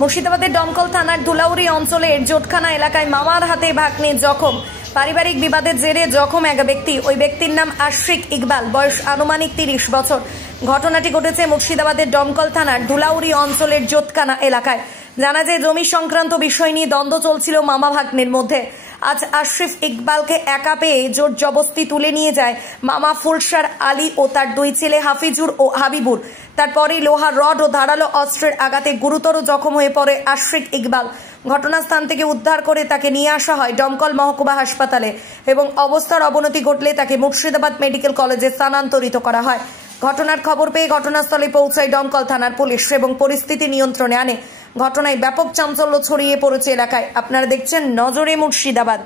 মুর্শিদাবাদের দমকল থানার ধুলাউড়ি অঞ্চলের জোটখানা এলাকায় মামার হাতে ভাগ্নে জখম। পারিবারিক বিবাদের জেরে জখম এক ব্যক্তি। ওই ব্যক্তির নাম আশিক ইকবাল, বয়স আনুমানিক 30 বছর। ঘটনাটি ঘটেছে মুর্শিদাবাদের দমকল থানার ধুলাউড়ি অঞ্চলের জোটখানা এলাকায়। জানা যায় জমি সংক্রান্ত বিষয় নিয়ে দ্বন্দ্ব চলছিল মামা ভাগ্নের মধ্যে। আজ আশিক ইকবালকে একা পেয়ে জোর জবস্তি তুলে নিয়ে যায় মামা ফুলসার আলী ও তার দুই ছেলে হাফিজুর ও হাবিবুর। তারপরেই লোহার রড ও ধারালো অস্ত্রের আঘাতে গুরুতর জখম হয়ে পড়ে আশিক ইকবাল। ঘটনাস্থান থেকে উদ্ধার করে তাকে নিয়ে আসা হয় দমকল মহকুমা হাসপাতালে এবং অবস্থার অবনতি ঘটলে তাকে মুর্শিদাবাদ মেডিকেল কলেজে স্থানান্তরিত করা হয়। ঘটনার খবর পেয়ে ঘটনাস্থলে পৌঁছায় দমকল থানার পুলিশ এবং পরিস্থিতি নিয়ন্ত্রণে আনে। ঘটনায় ব্যাপক চাঞ্চল্য ছড়িয়ে পড়েছে এলাকায়। আপনারা দেখছেন নজরে মুর্শিদাবাদ।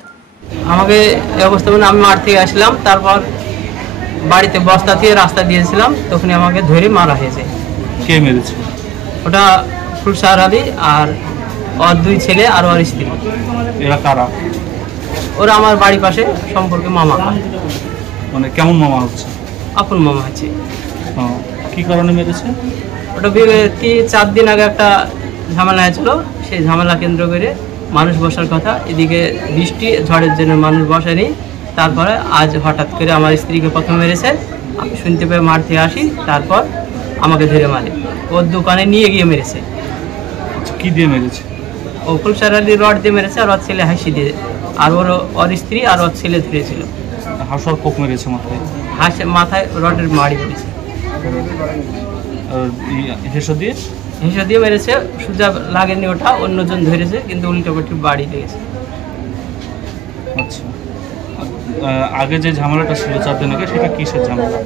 আমাকে এই অবস্থা মানে আমি মাঠ থেকে আসলাম, তারপর বাড়িতে বস্তা দিয়ে রাস্তা দিয়েছিলাম, তখনই আমাকে ধরে মারা হয়েছে। কে মেরেছে? ওটা ফুলসার আলী আর ওর দুই ছেলে আর ওর স্ত্রী। এরা কারা? ওরা আমার বাড়ির পাশে সম্পর্কে মামা। মানে কেমন মামা হচ্ছে? আপন মামা হচ্ছে। কি কারণে মেরেছে? ওটা 4 দিন আগে একটা ঝামেলা হয়েছিল, সেই ঝামেলা কেন্দ্র করে মানুষ বসার কথা, এদিকে বৃষ্টি ঝড়ের জন্য মানুষ বসেনি। তারপরে আজ হঠাৎ করে আমার স্ত্রীকে প্রথম মেরেছে। আমি শুনতে পেয়ে মাঠ থেকে আসি, তারপর আমাকে ধরে মারে। ওর দোকানে নিয়ে গিয়ে মেরেছে। কি দিয়ে মেরেছে? ও ফুলসার আলী রড দিয়ে মেরেছে, আর ওর ছেলে হাসি দিয়ে, আর ওর স্ত্রী আর ওর ছেলে ধরেছিল। হাসর কোপ মেরেছে মাথায়? মাথায় রডের মাড়ি পড়েছে। হেসো দিয়ে মেরেছে, সোজা লাগেনি, ওটা অন্যজন ধরেছে, কিন্তু উল্টোপাল্টি বাড়ি লেগেছে। আচ্ছা, আগে যে ঝামেলাটা ছিল 4 দিন আগে, সেটা কিসের ঝামেলা?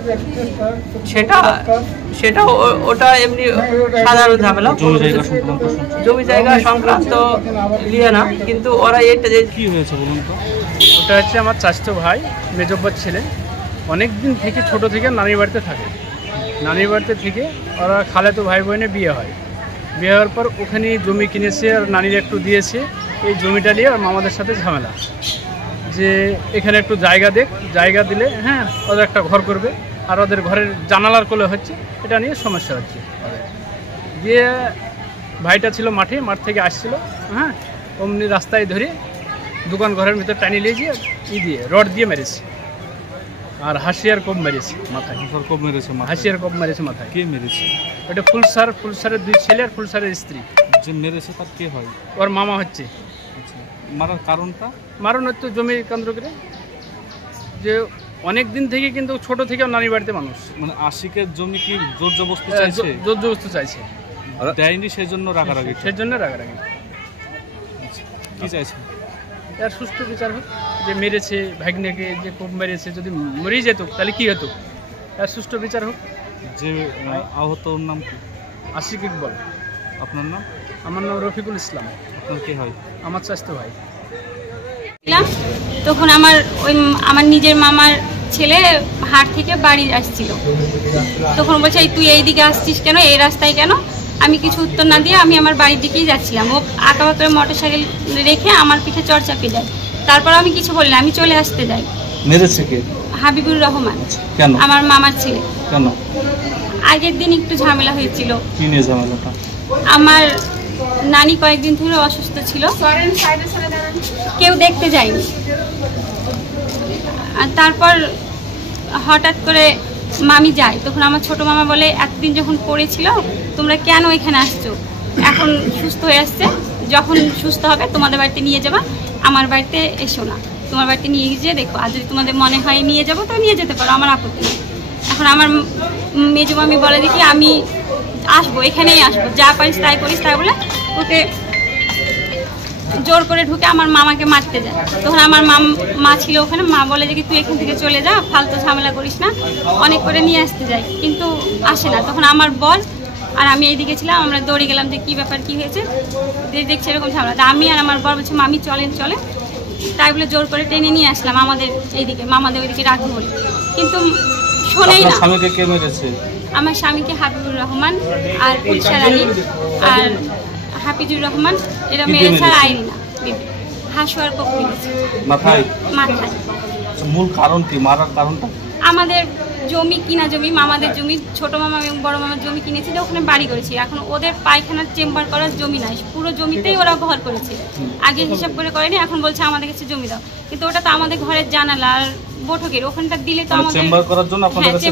সেটা ওটা এমনি সাধারণ ঝামেলা, জমি জায়গা সংক্রান্ত নিয়ে না। কিন্তু ওরা এটা যে কি হয়েছে বলুন তো? ওটা হচ্ছে আমার চাচাতো ভাই, মেজব্বার ছেলে। অনেক দিন থেকে ছোট থেকে নানির বাড়িতে থাকে। নানির বাড়িতে থেকে ওরা খালাতো ভাই বোনে বিয়ে হয়। বিয়ে হওয়ার পর ওখানে জমি কিনেছে আর নানির একটু দিয়েছে। এই জমিটা নিয়ে আর মামাদের সাথে ঝামেলা, যে এখানে একটু জায়গা দিলে হ্যাঁ ওদের একটা ঘর করবে, আর ওদের ঘরের জানালার কোলে হচ্ছে, এটা নিয়ে সমস্যা হচ্ছে। দিয়ে ভাইটা ছিল মাঠ থেকে আসছিল, হ্যাঁ অমনি রাস্তায় ধরে দোকান ঘরের ভিতর টানি নিয়ে গিয়ে দিয়ে রড দিয়ে মেরেছে। আর হাসিয়ার কোপ মেরেছে মাথায়। হাসিয়ার কোপ মেরেছে মাথায়। কে মেরেছে? এটা ফুলসারের দুই ছেলে আর ফুলসারের স্ত্রী। যে মেরেছে তার কে হয়? ওর মামা হচ্ছে। আচ্ছা, মারার কারণটা? মারণ হচ্ছে জমি কেন্দ্র করে, যে অনেক দিন থেকে কিন্তু ছোট থেকে নানি বাড়িতে মানুষ। মানে আশিকের জমি কি জোর জবরদস্তি চাইছে? জোর জবরদস্তি চাইছে, দেয়নি, সেই জন্য রাগারাগি। কি চাইছে? এর সুষ্ঠু বিচার হোক, যে মেরেছে ভাগ্নেকে, যে কোপ মেরেছে, যদি মরে যেত তাহলে কি হতো, এর সুষ্ঠু বিচার হোক। যে আহতর নাম কি? আশিক ইকবাল। আপনার নাম? আমার নাম রফিকুল ইসলাম। আপনার কে হয়? আমার চাচাতো ভাই। তখন আমার নিজের মামার ছেলে হাট থেকে বাড়ি আসছিল। তখন বলছে তুই এইদিকে আসছিস কেন, এই রাস্তায় কেন? আমি কিছু উত্তর না দিয়ে আমি আমার বাড়ির দিকেই যাচ্ছিলাম। ও আঁকা করে মোটরসাইকেল রেখে আমার পিঠে চড় চাপিয়ে দেয়। তারপর আমি কিছু বললাম, আমি চলে আসতে যাই। মেরেছে কে? হাবিবুর রহমান। কেন? আমার মামার ছেলে। কেন? আগের দিন একটু ঝামেলা হয়েছিল। কি নিয়ে ঝামেলাটা? আমার নানি কয়েকদিন ধরে অসুস্থ ছিল, কেউ দেখতে যায়নি। আর তারপর হঠাৎ করে মামি যায়, তখন আমার ছোট মামা বলে এতদিন যখন পড়েছিল তোমরা কেন এখানে আসছো, এখন সুস্থ হয়ে আসছে, যখন সুস্থ হবে তোমাদের বাড়িতে নিয়ে যাবা, আমার বাড়িতে এসো না, তোমার বাড়িতে নিয়ে গিয়ে দেখো, আর যদি তোমাদের মনে হয় নিয়ে যাবো তো নিয়ে যেতে পারো, আমার আপত্তি নেই। এখন আমার মেজো মামি বলে দেখি আমি আসবো, এখানেই আসবো, যা পারিস তাই করিস, তাই বলে ওকে জোর করে ঢুকে আমার মামাকে মারতে যায়। তখন আমার মা ছিল ওখানে, মা বলে যে তুই এখান থেকে চলে যা, ফালতু ঝামেলা করিস না, অনেক করে নিয়ে আসতে যাই, কিন্তু আসে না। তখন আমার বল আর আমি এইদিকে ছিলাম, আমরা দৌড়ে গেলাম যে কী ব্যাপার, কী হয়েছে, দেখছি এরকম ঝামেলা। আমি আর আমার বর বলছে মামি চলে, তাই বলে জোর করে টেনে নিয়ে আসলাম আমাদের এইদিকে, মামাদের ওইদিকে রাখবো বলে, কিন্তু শোনেই না। স্বামীকে কে মেরেছে? আমার স্বামীকে হাবিবুর রহমান আর ফুলসার আলী আর হাফিজুর রহমান, এরা মেরেছে। আর আইরিনা বিবি হাসুয়ার কোপ মেরেছে মাথায়। মাথায়। মূল কারণ কি, মারার কারণটা? আমাদের জমি কিনা জমি, মামাদের জমি, ছোট মামা এবং বড় মামার জমি কিনেছিল, ওখানে বাড়ি করেছে। এখন ওদের পায়খানার চেম্বার করার জমি নাই, পুরো জমিতেই ওরা ঘর করেছে। আগে হিসাব করে করেনি, এখন বলছে আমাদের কাছে জমি দাও, কিন্তু ওটা তো আমাদের ঘরের জানালা আর বৈঠকের, ওখানটা দিলে তো আমাদের চেম্বার করার জন্য আপনাদের কাছে